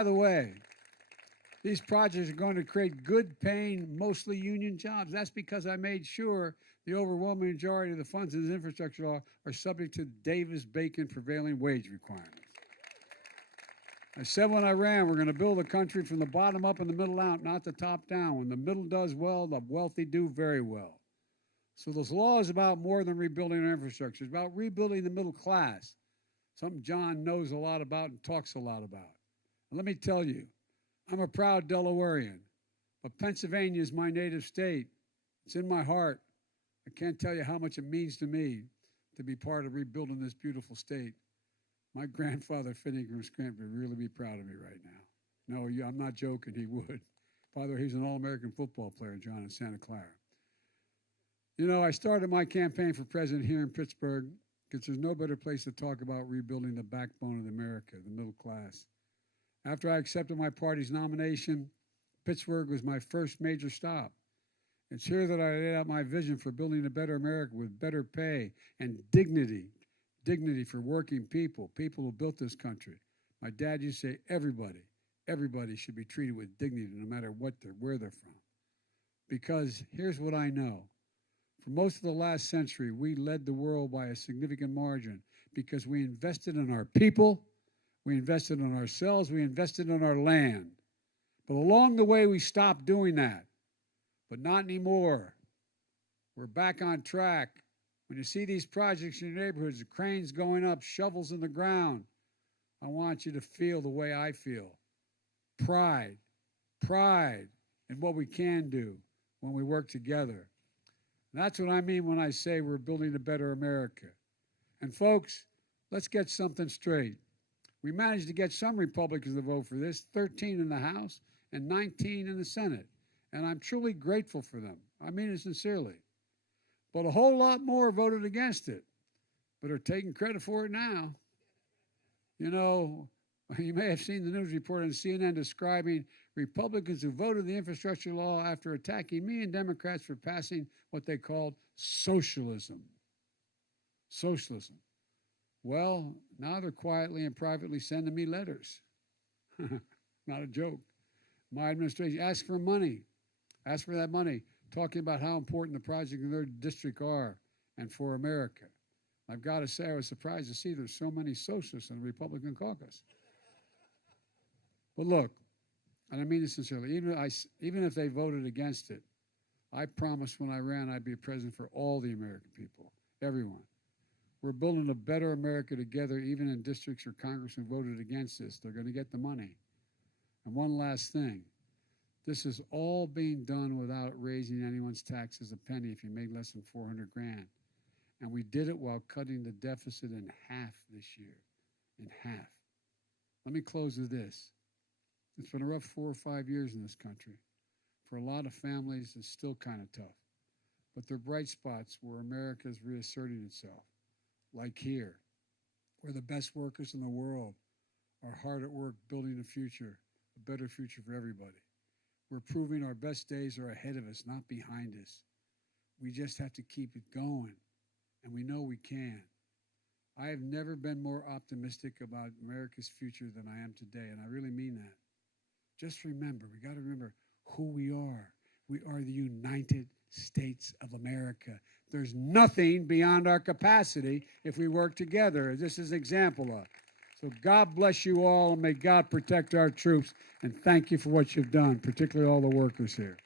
By the way, these projects are going to create good-paying, mostly union jobs. That's because I made sure the overwhelming majority of the funds in this infrastructure law are subject to Davis-Bacon prevailing wage requirements. I said when I ran, we're going to build a country from the bottom up and the middle out, not the top down. When the middle does well, the wealthy do very well. So this law is about more than rebuilding our infrastructure. It's about rebuilding the middle class, something John knows a lot about and talks a lot about. And let me tell you, I'm a proud Delawarean, but Pennsylvania is my native state. It's in my heart. I can't tell you how much it means to me to be part of rebuilding this beautiful state. My grandfather, Finnegan Scranton, would really be proud of me right now. No, I'm not joking, he would. By the way, he's an All-American football player, John, in Santa Clara. You know, I started my campaign for president here in Pittsburgh because there's no better place to talk about rebuilding the backbone of America, the middle class. After I accepted my party's nomination, Pittsburgh was my first major stop. It's here that I laid out my vision for building a better America with better pay and dignity for working people, people who built this country. My dad used to say everybody should be treated with dignity no matter where they're from. Because here's what I know. For most of the last century, we led the world by a significant margin because we invested in our people, we invested in ourselves, we invested in our land. But along the way, we stopped doing that. But not anymore. We're back on track. When you see these projects in your neighborhoods, the cranes going up, shovels in the ground, I want you to feel the way I feel. Pride in what we can do when we work together. And that's what I mean when I say we're building a better America. And folks, let's get something straight. We managed to get some Republicans to vote for this, 13 in the House and 19 in the Senate. And I'm truly grateful for them. I mean it sincerely. But a whole lot more voted against it, but are taking credit for it now. You know, you may have seen the news report on CNN describing Republicans who voted the infrastructure law after attacking me and Democrats for passing what they called socialism. Socialism. Well, now they're quietly and privately sending me letters. Not a joke. My administration asked for money. Asked for that money, talking about how important the projects in their district are and for America. I've got to say, I was surprised to see there's so many socialists in the Republican caucus. But look, and I mean this sincerely, even if they voted against it, I promised when I ran I'd be a president for all the American people, everyone. We're building a better America together, even in districts or Congress who voted against this. They're going to get the money. And one last thing. This is all being done without raising anyone's taxes a penny if you make less than 400 grand. And we did it while cutting the deficit in half this year, in half. Let me close with this. It's been a rough 4 or 5 years in this country. For a lot of families, it's still kind of tough. But there are bright spots where America is reasserting itself, like here, where the best workers in the world are hard at work building a future, a better future for everybody. We're proving our best days are ahead of us, not behind us. We just have to keep it going, and we know we can. I have never been more optimistic about America's future than I am today, and I really mean that. Just remember, we got to remember who we are. We are the United States of America. There's nothing beyond our capacity if we work together, as this is an example of. So God bless you all, and may God protect our troops, and thank you for what you've done, particularly all the workers here.